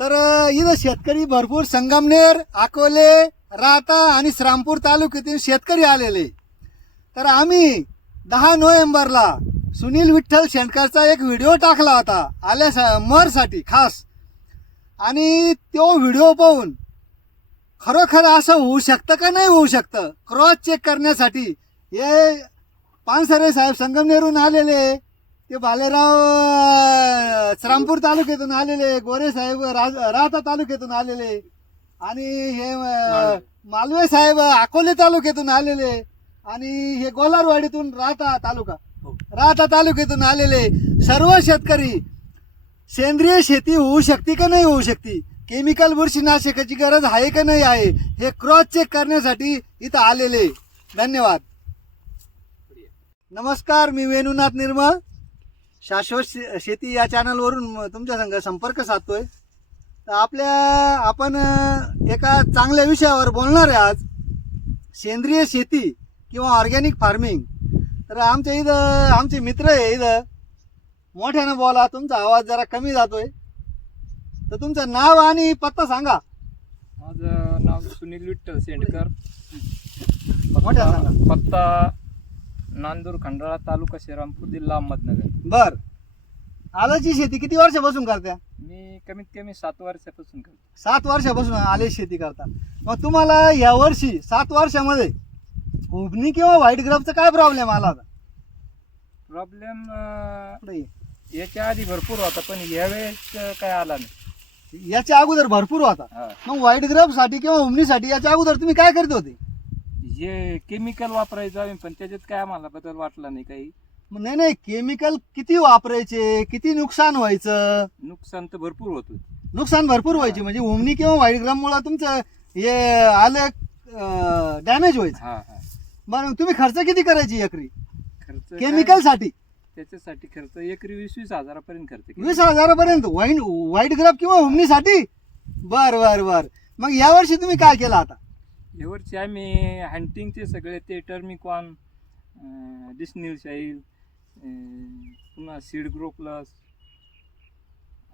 तर इथं शेतकरी भरपूर संगमनेर अकोले राहता आणि श्रामपूर तालुक्यातील शेतकरी आलेले. तर आम्ही दहा नोव्हेंबरला सुनील विठ्ठल शेंडकरचा एक व्हिडिओ टाकला होता आल्या मरसाठी खास. आणि तो व्हिडिओ पाहून खरोखर असं होऊ शकतं का नाही होऊ शकतं क्रॉस चेक करण्यासाठी हे पानसरे साहेब संगमनेरून आलेले. ते बालेराव अं, श्रामपूर तालुक्यातून आलेले गोरे साहेब राज- राहता तालुक्यातून आलेले. आणि हे मालवे साहेब अकोले तालुक्यातून आलेले. आणि हे गोलारवाडीतून राहता तालुका राहता तालुक्यातून आलेले सर्व शेतकरी. सेंद्रिय शेती होऊ शकते का नाही होऊ शकते? केमिकल बुरशीनाशकाची गरज आहे का नाही आहे? हे क्रॉस चेक करण्यासाठी इथं आलेले. धन्यवाद. नमस्कार मी वेणुनाथ निर्मळ. शाश्वत शेती या चॅनलवरून तुमच्या संग संपर्क साधतोय. तर आपल्या आपण एका चांगल्या विषयावर बोलणार आहे आज. सेंद्रिय शेती किंवा ऑर्गॅनिक फार्मिंग तर आमच्या इथं आमचे मित्र आहे इथं. मोठ्यानं बोला तुमचा आवाज जरा कमी जातोय. तर तुमचं नाव आणि पत्ता सांगा. माझं नाव सुनील विठ्ठल सेंडकर मोठ्या सांगा. पत्ता नांदूर खंडाळा तालुका श्रीरामपूर जिल्हा अहमदनगर. बर. आलाची शेती किती वर्षापासून करत्या? मी कमीत कमी सात वर्षापासून करतो. सात वर्षापासून आले शेती करता. मग तुम्हाला या वर्षी सात वर्षामध्ये उगणी किंवा व्हाईट ग्राफचा काय प्रॉब्लेम आला होता? प्रॉब्लेम ये. याच्या आधी भरपूर होता पण यावेळेस काय आला नाही. याच्या अगोदर भरपूर होता. हा. मग व्हाईट ग्राफसाठी किंवा उमणीसाठी याच्या अगोदर तुम्ही काय करत होते? हे केमिकल वापरायचं आम्ही पण त्याच्यात काय आम्हाला बदल वाटला नाही काही. मग नाही नाही केमिकल किती वापरायचे? किती नुकसान व्हायचं? नुकसान तर भरपूर होत. नुकसान भरपूर व्हायचे. म्हणजे उमणी किंवा व्हाईट ग्राम मुळे तुमचं हे आलं डॅमेज व्हायचं. हा हा. बरं तुम्ही खर्च किती करायची एकरी? खर्च? केमिकलसाठी त्याच्यासाठी खर्च एकरी वीस वीस हजारापर्यंत खर्च केला. वीस हजारापर्यंत? व्हाईट व्हाईट ग्राफ किंवा उमणीसाठी बर बर बर. मग यावर्षी तुम्ही काय केलं आता? यावर्षी आम्ही हंटिंगचे सगळे ते टर्मिकॉन डिस्निल शाईल पुन्हा सीड ग्रो प्लस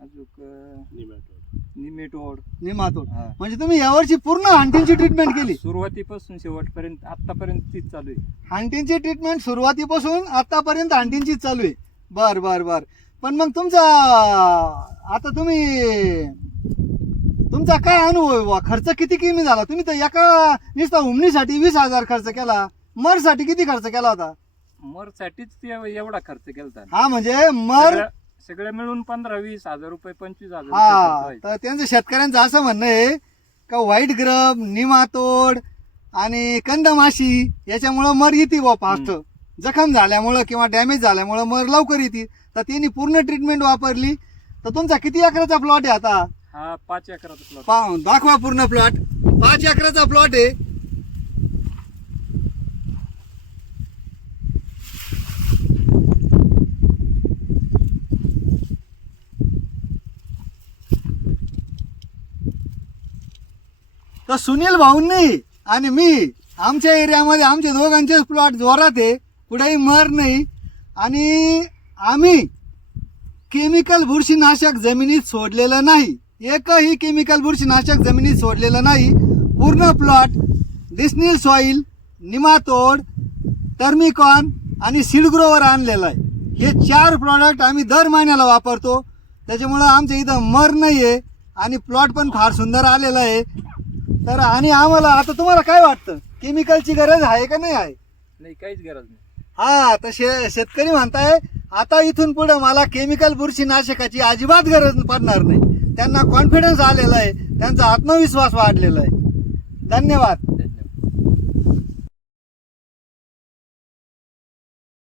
अजून निमेटोड. निमातोड म्हणजे तुम्ही यावर्षी पूर्ण हंटींची ट्रीटमेंट केली. सुरुवातीपासून शेवटपर्यंत आतापर्यंत तीच चालू आहे. हंटींची ट्रीटमेंट सुरुवातीपासून आतापर्यंत हंटींची चालू आहे. बर बर बर. पण मग तुमचा आता तुम्ही तुमचा काय अनुभव आहे बुवा? खर्च किती कमी झाला? तुम्ही तर एका नुसता उमणीसाठी वीस हजार खर्च केला. मरसाठी किती खर्च केला होता? मर साठीच एवढा खर्च केला हा म्हणजे मर सगळं मिळून पंधरा वीस हजार रुपये पंचवीस हजार रुपये खर्च व्हायचा. तर त्यांचं शेतकऱ्यांचं असं म्हणणं आहे का व्हाईट ग्रब निमातोड आणि कंदमाशी याच्यामुळं मर येते बा फास्ट जखम झाल्यामुळं किंवा डॅमेज झाल्यामुळं मर लवकर येते. तर त्यांनी पूर्ण ट्रीटमेंट वापरली. तर तुमचा किती एकराचा प्लॉट आहे आता? हा पाच एकराचा प्लॉट पा- दाखवा पूर्ण प्लॉट पाच एकराचा प्लॉट आहे. तर सुनील भाऊंनी आणि मी आमच्या एरियामध्ये आमचे दोघांचेच प्लॉट जोरात आहे. कुठेही मर नाही. आणि आम्ही केमिकल बुरशीनाशक जमिनीत सोडलेलं नाही. एकही केमिकल बुरशीनाशक जमिनीत सोडलेलं नाही. पूर्ण प्लॉट डिस्नील सॉईल निमातोड टर्मिकॉन आणि सीडग्रोवर आणलेलं आहे. हे चार प्रॉडक्ट आम्ही दर महिन्याला वापरतो. त्याच्यामुळं आमच्या इथं मर नाही आहे आणि प्लॉट पण फार सुंदर आलेला आहे. तर आणि आम्हाला आता तुम्हाला काय वाटतं? केमिकलची गरज आहे का नाही आहे? नाही काहीच गरज नाही. हा तर शे शेतकरी म्हणताय आता इथून पुढे मला केमिकल बुरशीनाशकाची अजिबात गरज पडणार नाही. त्यांना कॉन्फिडन्स आलेला आहे त्यांचा आत्मविश्वास वाढलेला आहे. धन्यवाद.